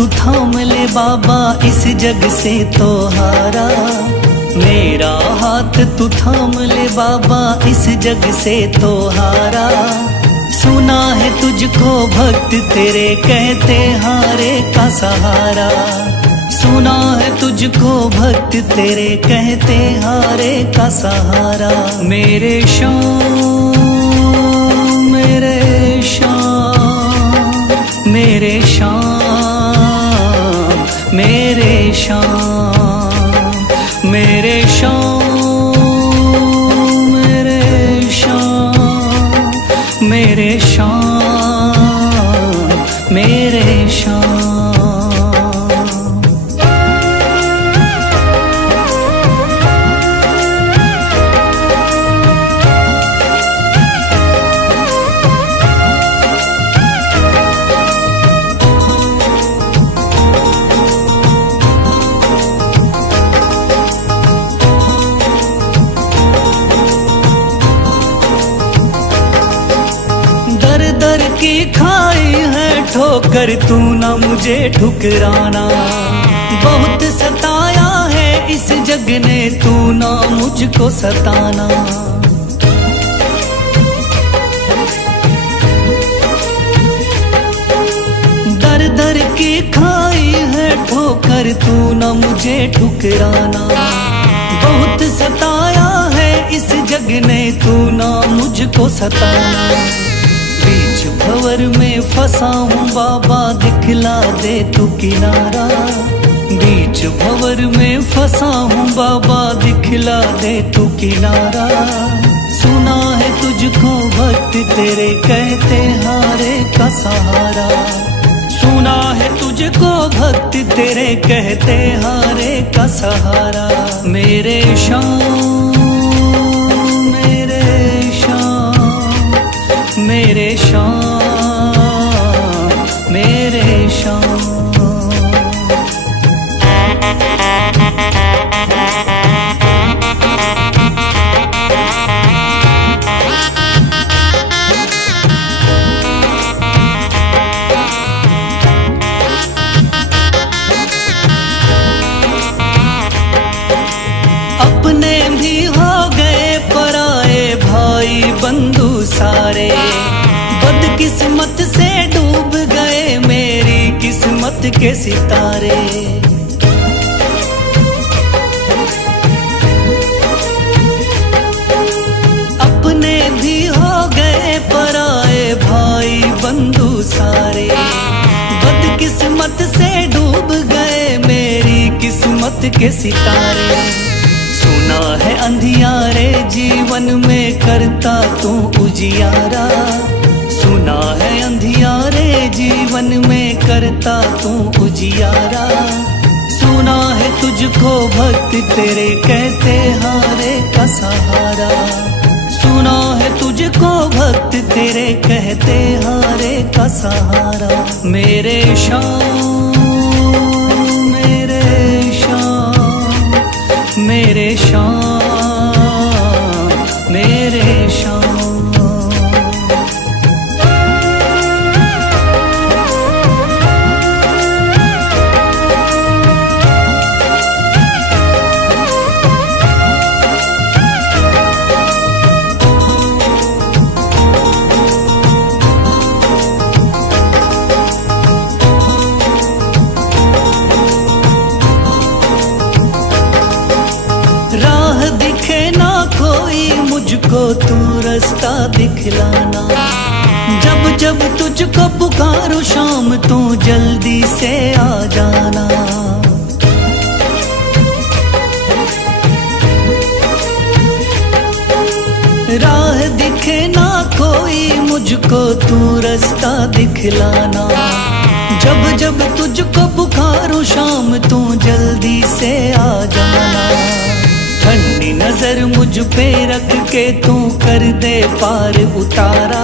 तू थाम ले बाबा, इस जग से तो हारा। मेरा हाथ तू थाम ले बाबा, इस जग से तो हारा। सुना है तुझको भक्त तेरे कहते हारे का सहारा। सुना है तुझको भक्त तेरे कहते हारे का सहारा। मेरे श्याम मेरे श्याम मेरे श्याम मेरे श्याम मेरे श्याम मेरे श्याम मेरे श्याम मेरे श्याम। दर की खाई है ठोकर, तू ना मुझे ठुकराना। बहुत सताया है इस जग ने, तू ना मुझको सताना। दर दर की खाई है ठोकर, तू ना मुझे ठुकराना। बहुत सताया है इस जग ने, तू ना मुझको सताना। बीच भंवर में फंसा हूँ बाबा, दिखला दे तू किनारा। बीच भंवर में फंसा हूँ बाबा, दिखला दे तू किनारा। सुना है तुझको भक्त तेरे कहते हारे का सहारा। सुना है तुझको भक्त तेरे कहते हारे का सहारा। मेरे श्याम मेरे श्याम मेरे श्याम मेरे श्याम। अपने भी हो गए पराए भाई बंधु सारे। बदकिस्मत से डूब गए मेरी किस्मत के सितारे। अपने भी हो गए पराए भाई बंधु सारे। बदकिस्मत से डूब गए मेरी किस्मत के सितारे। सुना है अंधियारे जीवन में करता तू उजियारा। सुना है अंधियारे जीवन में करता तू उजियारा। सुना है तुझको भक्त तेरे कहते हारे का सहारा। सुना है तुझको भक्त तेरे कहते हारे का सहारा। मेरे श्याम मेरे श्याम मेरे श्याम मेरे श्याम। मुझको तू रास्ता दिखलाना। जब जब तुझको पुकारूं शाम, तू जल्दी से आ जाना। राह दिखे ना कोई मुझको तू रास्ता दिखलाना। जब जब तुझको पुकारूं शाम, तू जल्दी से आ जाना। ठंडी नजर मुझ पे रख के तू कर दे पार उतारा।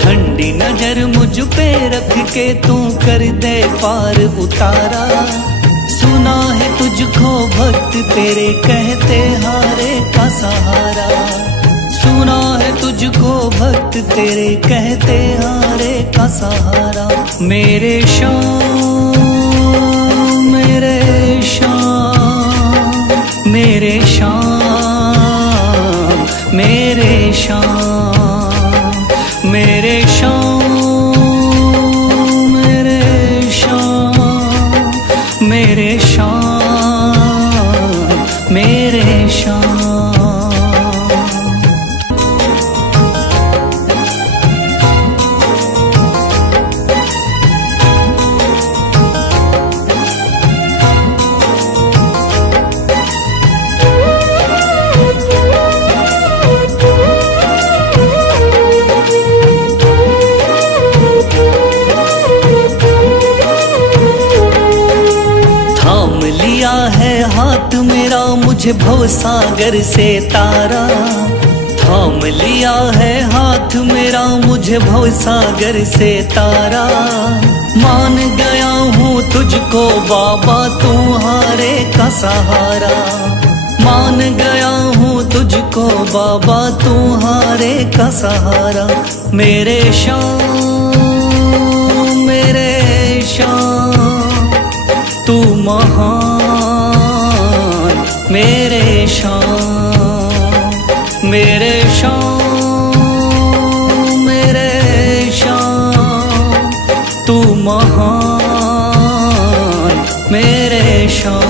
ठंडी नजर मुझ पे रख के तू कर दे पार उतारा। सुना है तुझको भक्त तेरे कहते हारे का सहारा। सुना है तुझको भक्त तेरे कहते हारे का सहारा। मेरे श्याम मेरे शाम, मेरे शाम, मेरे शाम, मेरे शाम, मेरे शाम, मेरे शाम, मेरे शाम। लिया है हाथ मेरा मुझे भवसागर से तारा, थाम लिया है हाथ मेरा मुझे भवसागर से तारा। मान गया हूँ तुझको बाबा तुम्हारे का सहारा, मान गया हूँ तुझको बाबा तुम्हारे का सहारा। मेरे शाम, मेरे शाम, तू महान, मेरे शाम, मेरे शाम, मेरे शाम, तू महान, मेरे शाम।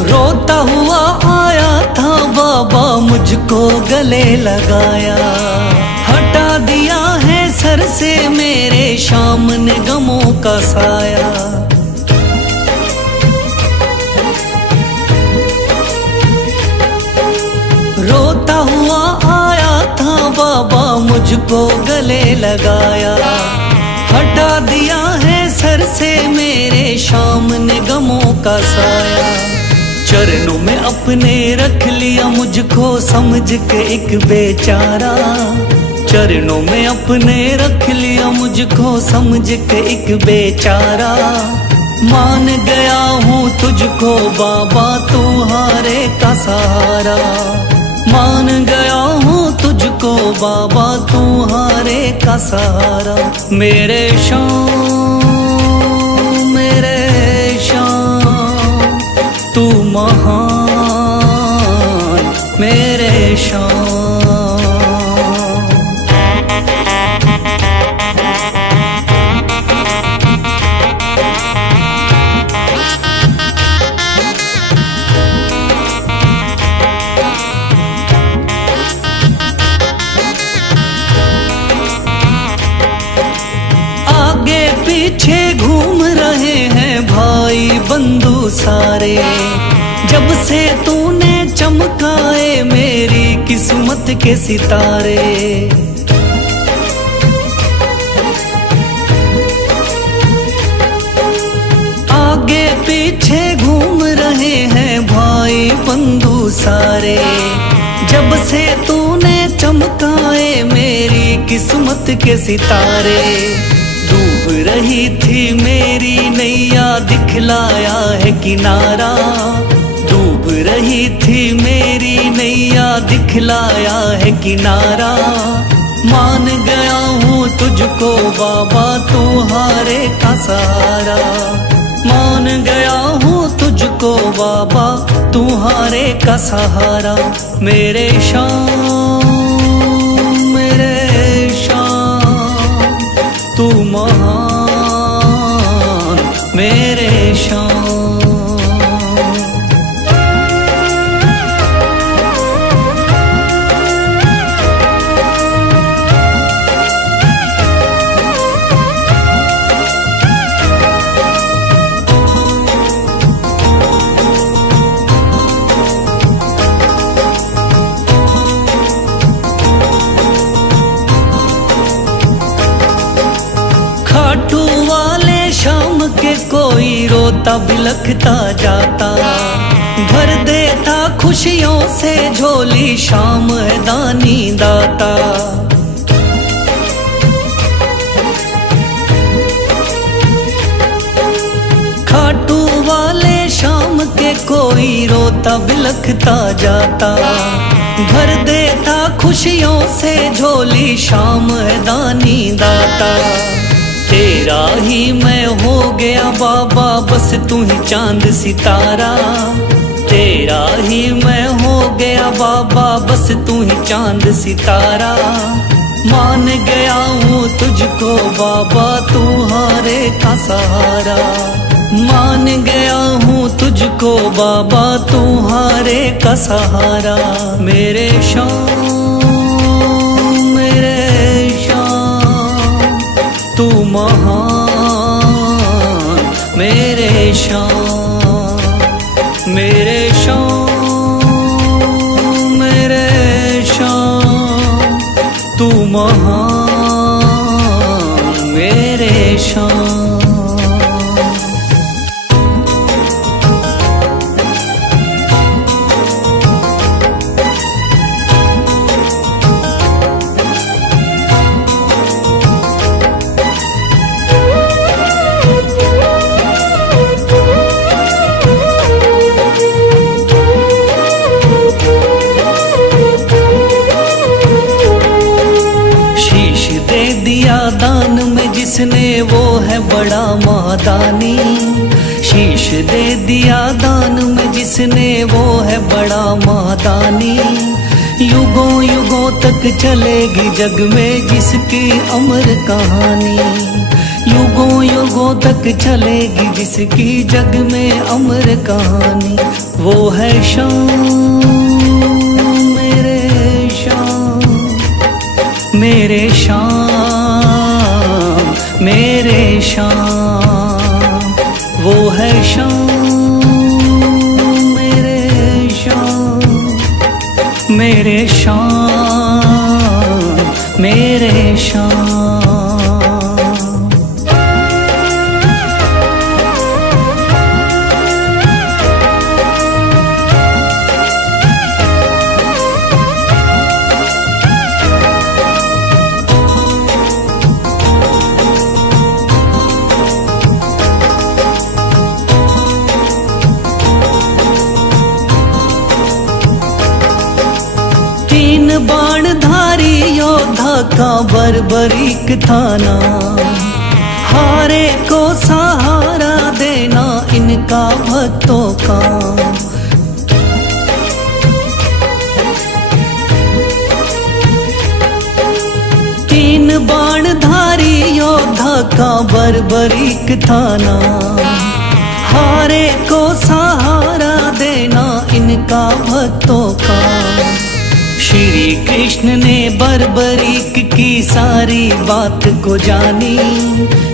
रोता हुआ आया था बाबा मुझको गले लगाया, हटा दिया है सर से मेरे शाम ने गमों का साया। रोता हुआ आया था बाबा मुझको गले लगाया, हटा दिया है सर से मेरे शाम ने गमों का साया। चरणों में अपने रख लिया मुझको समझ के एक बेचारा, चरणों में अपने रख लिया मुझको समझ के एक बेचारा। मान गया हूँ तुझको बाबा तुम्हारे का सहारा, मान गया हूँ तुझको बाबा तुम्हारे का सहारा। मेरे शाम, मेरे शाम, तू महान, मेरे शाम। आगे पीछे घूम रहे हैं भाई बंधु सारे, जब से तूने चमकाए मेरी किस्मत के सितारे। आगे पीछे घूम रहे हैं भाई बंधु सारे, जब से तूने चमकाए मेरी किस्मत के सितारे। डूब रही थी मेरी नैया दिखलाया है किनारा, डूब रही थी मेरी नैया दिखलाया है किनारा। मान गया हूँ तुझको बाबा तुम्हारे का सहारा, मान गया हूँ तुझको बाबा तुम्हारे का सहारा। मेरे शाम, मेरे शाम, तू महान, मेरे शाम। खाटू वाले शाम के कोई रोता बिलखता जाता, भर देता खुशियों से झोली, शाम है दानी दाता। खाटू वाले शाम के कोई रोता बिलखता जाता, भर देता खुशियों से झोली, शाम है दानी दाता। तेरा ही मैं हो गया बाबा, बस तू ही चांद सितारा। तेरा ही मैं हो गया बाबा, बस तू ही चांद सितारा। मान गया हूँ तुझको बाबा, तू हारे का सहारा। मान गया हूँ तुझको बाबा, तू हारे का सहारा। मेरे शाम, मेरे शाम, तू महान। मेरे शाम, मेरे शाम, मेरे शाम, तू महान। मेरे शाम। दान में जिसने वो है बड़ा महादानी। शीश दे दिया दान में जिसने वो है बड़ा महादानी। युगों युगों तक चलेगी जग में जिसकी अमर कहानी। युगों युगों तक चलेगी जिसकी जग में अमर कहानी। वो है शाम, मेरे शाम, मेरे शाम, मेरे शाम। वो है शाम, मेरे शाम, मेरे शाम, मेरे शाम। बाणधारी योद्धा का बर्बरीक थाना, हारे को सहारा देना इनका भक्तों का। तीन बाणधारी योद्धा का बर्बरीक थाना, हारे को सहारा देना इनका भक्तों का। श्री कृष्ण ने बर्बरीक की सारी बात को जानी।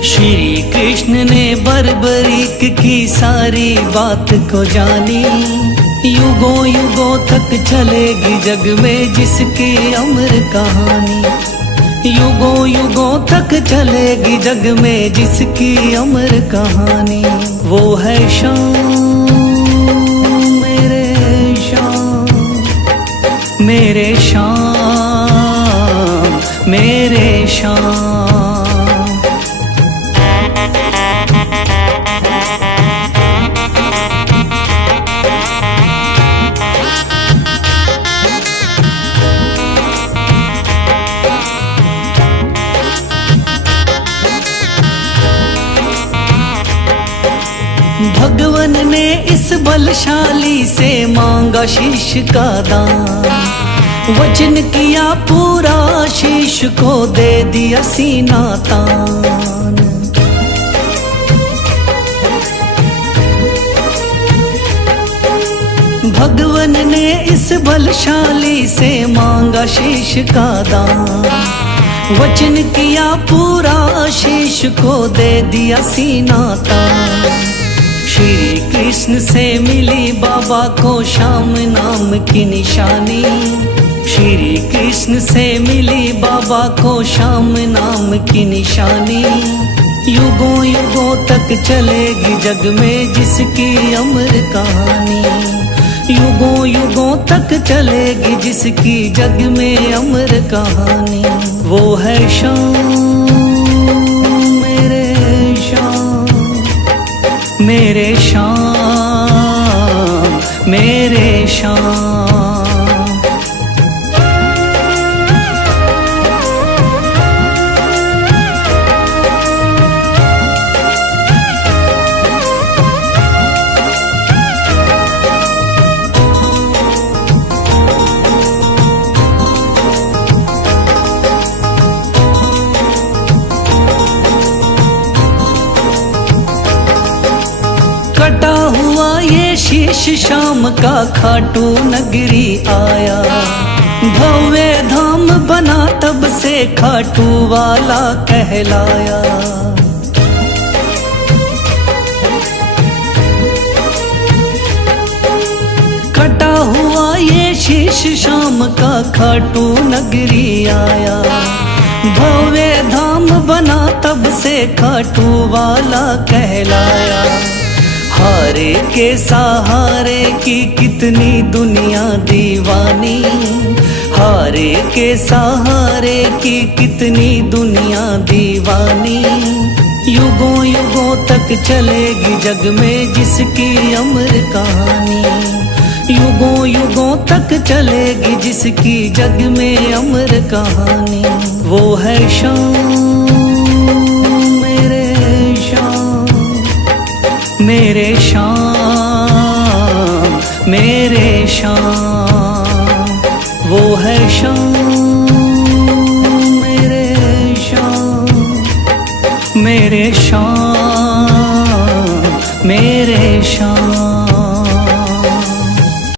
श्री कृष्ण ने बर्बरीक की सारी बात को जानी। युगों युगों तक चलेगी जग में जिसकी अमर कहानी। युगों युगों तक चलेगी जग में जिसकी अमर कहानी। वो है शाम, मेरे शाम, मेरे शाम, मेरे शाम। भगवन ने इस बलशाली से मांगा शीश का दान। वचन किया पूरा, शीश को दे दिया सीना तान। भगवन ने इस बलशाली से मांगा शीश का दान। वचन किया पूरा, शीश को दे दिया सीना तान। श्री कृष्ण से मिली बाबा को शाम नाम की निशानी। श्री कृष्ण से मिली बाबा को शाम नाम की निशानी। युगों युगों तक चलेगी जग में जिसकी अमर कहानी। युगों युगों तक चलेगी जिसकी जग में अमर कहानी। वो है शाम मेरे शाम, मेरे शाम मेरे शाम। कटा हुआ ये शीश शाम का खाटू नगरी आया, भव्य धाम बना तब से खाटू वाला कहलाया। कटा हुआ ये शीश शाम का खाटू नगरी आया, भव्य धाम बना तब से खाटू वाला कहलाया। हारे के सहारे की कितनी दुनिया दीवानी, हारे के सहारे की कितनी दुनिया दीवानी। युगों युगों तक चलेगी जग में जिसकी अमर कहानी। युगों युगों तक चलेगी जिसकी जग में अमर कहानी। वो है शाम मेरे शाम, मेरे शाम मेरे शाम। वो है शाम मेरे शाम, मेरे शाम मेरे